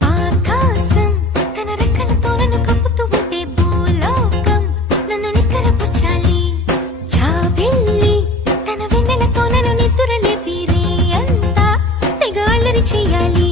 ఆకాశం తన రెక్కలతో నన్ను కప్పుతూ ఉంటే భూలోకం నన్ను నిక్కరపుచ్చాలి. జాబిల్లి తన వెన్నెలతో నన్ను నిద్రలేపి రే అంతా తెగ అల్లరి చేయాలి.